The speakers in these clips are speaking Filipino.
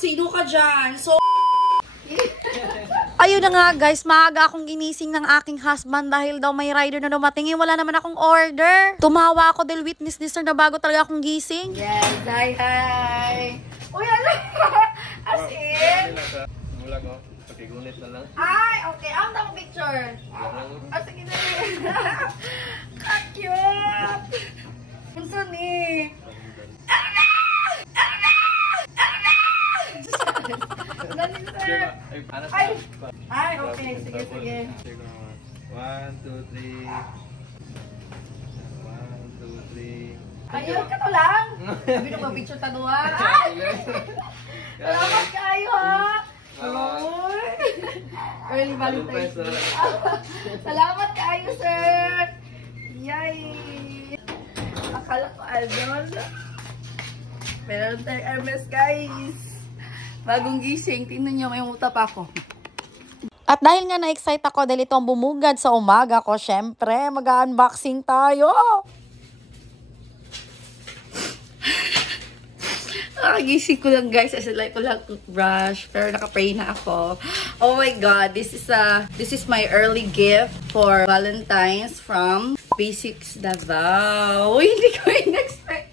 Sino ka dyan? So, ayun na nga guys, maaga akong ginising ng aking husband dahil daw may rider na dumating. Wala naman akong order. Tumawa ako dahil witness ni sir na bago talaga akong gising. yes, hi. Uy, ano? As in? Mula ko, pakigunit na lang. Ay, okay. Ang dami picture. Ah, sige na rin. Ka-cute. Punso ni. Ay, okay. Sige, sige. 1, 2, 3. 1, 2, 3. Ayun ka to lang. Sabi nung mag-picture tanuan. Ay! Salamat kayo, ha? Uy! Early Valentine's Day. Salamat kayo, sir! Yay! Akala ko ano. Meron tayong Hermes, guys. Bagong gising. Tingnan nyo, may muta pa ako. At dahil nga na-excite ako dahil ito ang bumugad sa umaga ko, syempre, mag-unboxing tayo. Nakagising ko lang guys, as in like ko lang toothbrush, pero naka-pray na ako. Oh my god, this is my early gift for Valentine's from Basics Davao. Uy, hindi ko in-expect.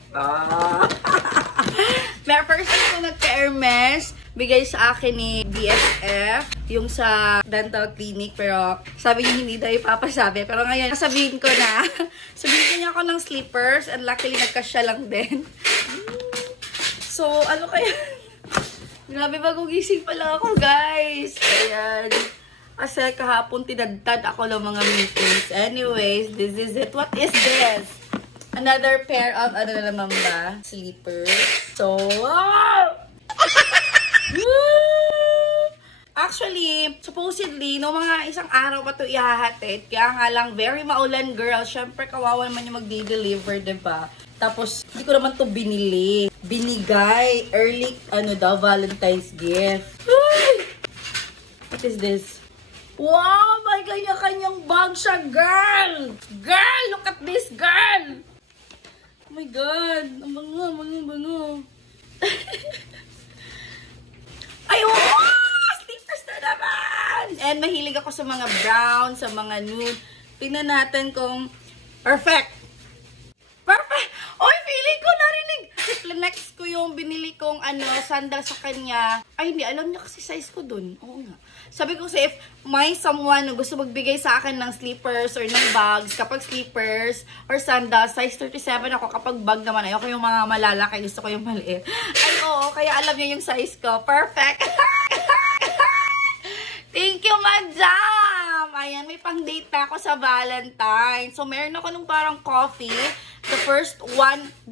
May first time ko nagka-Hermes, bigay sa akin ni BFF, yung sa dental clinic, pero sabi niya hindi daw ipapasabi. Pero ngayon, sabihin ko na, sabihin niya ako ng slippers, and luckily nagkasya lang din. So, ano kaya? Grabe, bagong gising pala ako, guys. Ayan. Kasi kahapon tinadtad ako ng mga meetings. Anyways, this is it. What is this? Another pair of, ano na naman ba? Slippers. So, wow! Actually, supposedly, no mga isang araw pa ito ihahatid. Kaya nga lang, very maulan, girl. Syempre, kawawa naman yung mag-deliver, diba? Tapos, hindi ko naman to binili. Binigay. Early, Valentine's gift. What is this? Wow! May kanya-kanyang bag siya, girl! Girl! Look at this, girl! Oh my God! Ang bango. Ay, oh! Slippers na naman! And mahilig ako sa mga brown, sa mga nude. Tingnan natin kung perfect! Perfect! Oy, feeling ko narinig! Next ko yung binili kong sandal sa kanya. Ay, hindi. Alam niya kasi size ko dun. Oo nga. Sabi ko kasi if may someone na gusto magbigay sa akin ng slippers or ng bags, kapag slippers or sandals, size 37 ako. Kapag bag naman, ayoko yung mga malalaki. Gusto ko yung maliit. Ay, oo. Kaya alam niya yung size ko. Perfect! Thank you, madam! Ayan, may pang-date na ako sa Valentine. So, meron ako nung parang coffee. The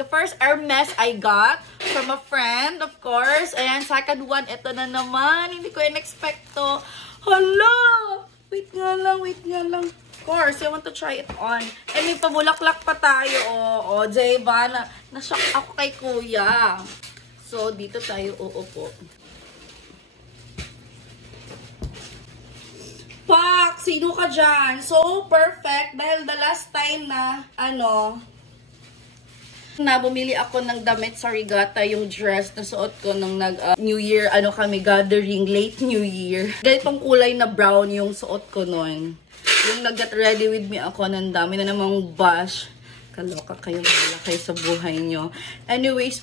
first Hermes I got from a friend, of course. And second one, ito na naman. Hindi ko in-expect to. Hala! Wait nga lang. Of course, I want to try it on. And may pabulaklak pa tayo. Oh, Jayva, na-shock ako kay kuya. So, dito tayo uupo. Pak! Sino ka dyan? So, perfect. Dahil the last time na bumili ako ng damit sa Regatta, yung dress na suot ko nung New Year, kami gathering, late New Year. Ganitong kulay na brown yung suot ko nun. Yung nag-get ready with me ako, ng dami na namang bash. Kaloka kayo, wala kayo sa buhay nyo. Anyways,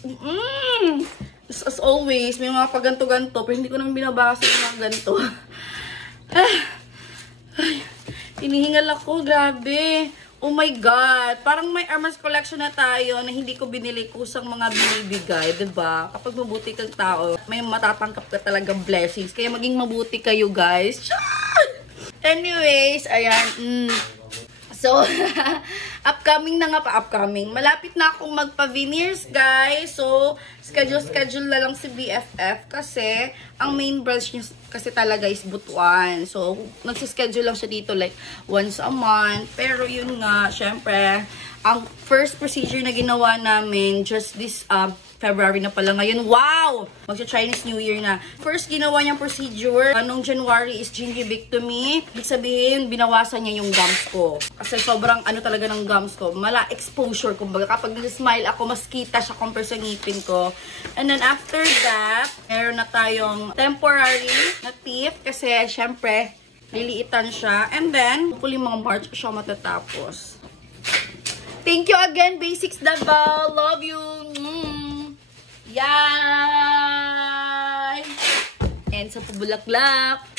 as always, may mga paganto-ganto, pero hindi ko naman binabasa yung mga ganto. Ay, hinihingal ako, grabe. Oh my God, parang may Hermes collection na tayo na hindi ko binili kusang mga binibigay, diba? Kapag mabuti kang tao, may matatangkap ka talagang blessings. Kaya maging mabuti kayo, guys. Anyways, ayan. So, upcoming na nga pa, Malapit na akong magpa-veneers, guys. So, schedule na lang si BFF kasi ang main branch niya kasi talaga is Butuan. So, nagsischedule lang siya dito like once a month. Pero yun nga, syempre, ang first procedure na ginawa namin just this February na pala ngayon. Wow! Magsa-Chinese New Year na. First ginawa niyang procedure, anong January is gingivectomy. Ibig sabihin, binawasan niya yung gums ko. Kasi sobrang talaga ng gums ko. Mala exposure, kumbaga. Kapag nag-smile ako, mas kita siya compare sa ngipin ko. And then after that, meron na tayong temporary na teeth. Kasi, syempre, liliitan siya. And then, hopefully mga March siya matatapos. Thank you again, Basics Davao. Love you. Yay! And sa pabulaklak,